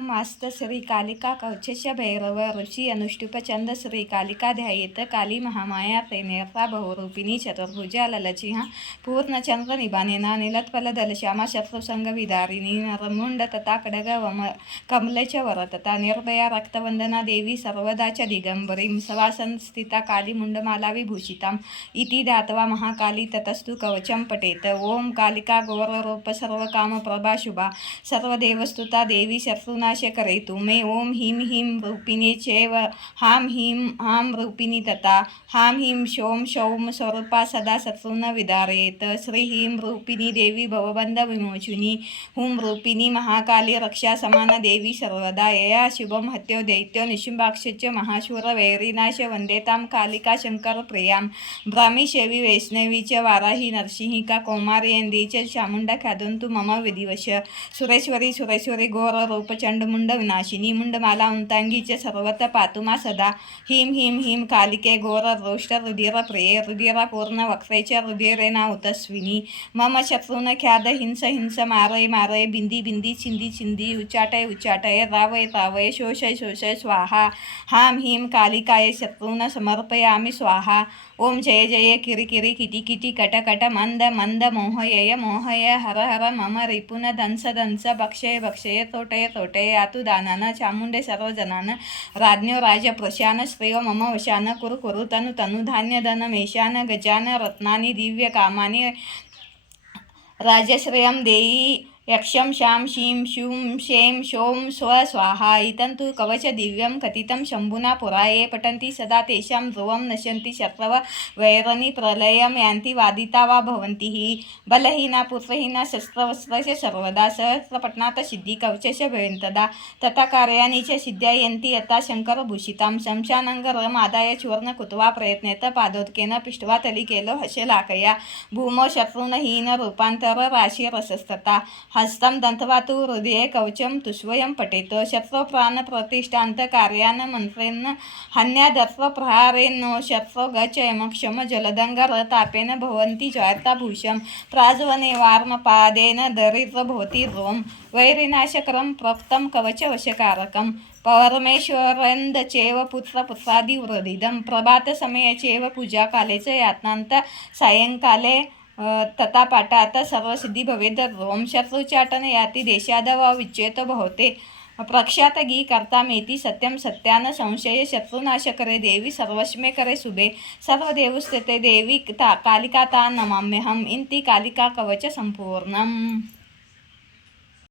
मास्त श्री कालिका कवचस्य भैरव ऋषी अनुष्टुप छंद श्री कालिका ध्यायेत काली महामाया त्रिनेत्रा बहुरूपिणी चतुर्भुजा ललचिहा पूर्णचंद्र निबानेना नीलत्पलदल श्यामा शत्रुसंग विदारिणी नरमुंड तथा खडग कमलेच वरतता निर्भया रक्तवंदना देवी सर्वदाच दिगंबरीं सवासन स्थिता काली मुंडमाला विभूषिताम् इति ध्यात्वा महाकाली ततस्तु कवचं पठेत। ओम कालिका घोररूप सर्वकाम प्रभा शुभा सर्वदेवस्तुता देवी शत्रुनाश करेतु मे। ओम ह्रीं ह्रीं रूपिणी चैव हां ह्रीं हां रूपिणी तथा हां ह्रीं शौं शौं स्वरूपा सदा शत्रून् विदारयेत। श्री ह्रीं रूपिणी देवी भवबंध विमोचिनी हुं रूपिणी महाकाली रक्षा समान देवी सर्वदा यया शुभम हत्यो दैत्यो निशुंभाक्ष महाशूर वैरिनाश वंदेतां कालिका शंकर प्रियां ब्राह्मी शैवी वैष्णवी च वाराही नरसिंहिका कौमार्येंदी च चामुंडा खादंतु मम विधिवश। सुरेश्वरी सुरेश्वरी घोर रूप चंडमुंड विनाशिनी मुंडमाला उंतांगी च सर्वत पातुमा सदा। ह्रीं ह्रीं ह्रीं कालिके घोर रोष्ट रुधिर प्रिये रुधिर पूर्ण वक्रे च रुधिरेना उतस्विनी मम शत्रून् ख्याद हिंस हिंस मारय मारय बिंदी बिंदी चिंदी चिंदी उच्चाटय उच्चाटय रावय रावय शोषय शोषय स्वाहा। हां ह्रीं कालिकाय शत्रून् समर्पयामि स्वाहा। ओम जय जय किरि किरि किटी किटी कट कट मंद मंद मोहय मोहय हर हर मम रिपुन दंस दंस भक्षय भक्षय तोटय तोटय यातु दानान चामुंडे सर्वजनान राज्ञो राज प्रशान श्रेयो मम वशान कुरु कुरु तनु तनु धान्य धन मेशान गजान रत्नानि दिव्य कामानि राजश्रयं देई यक्षं शां शीं शूं शें शौं स्व स्वाहा। इतं तु कवच दिव्यं कथितं शंभुना पुरा ये पठन्ति सदा तेषां ध्रुवं नश्यन्ति शत्रव वैरणी प्रलयं यान्ति वादिता वा भवन्ति हि बलहीना पुत्रहीना शस्त्रवस्त्रस्य सर्वदा सहस्रपठनात् सिद्धि कवचस्य भवन्तदा तथा कार्याणि च सिद्ध्यन्ति यथा शंकरभूषितां शमशानंगरम् आदाय चूर्ण कुत्वा प्रयत्नेत पादोदकेन पिष्ट्वा तलिकेलो हशलाकया भूमौ शत्रुनहीन रूपांतर राशिरसस्तथा हस्तं दंत्वा तु हृदये कवचं तुष्वयं पठेत। शत्रो प्राण प्रतिष्ठान्त कार्यान् मंत्रेण हन्यादत्व प्रहारेण शत्रो गच यमक्षम जलदंगर तापेन भवन्ति जयताभूषं प्राजवने वार्मपादेन दरिद्र भवति रोम वैरिनाशकरं प्रोक्तं कवचवशकारकं परमेश्वरंद चैव पुत्र पुत्रादि वृदिदं प्रभातसमये चैव पूजाकाले च यातनान्त सायंकाले तथा पाठात सर्वसिद्धि भवेद। रोम शत्रुचाटन याति देशाद वा विच्येत भवते प्रख्यात गी कर्तामेति सत्यं सत्यान संशय शत्रुनाश करे देवी सर्वस्मे करे शुभे सर्वदेवस्ते देवी कालिका ता नमाम्यहम् इति कालिका कवच संपूर्णम्।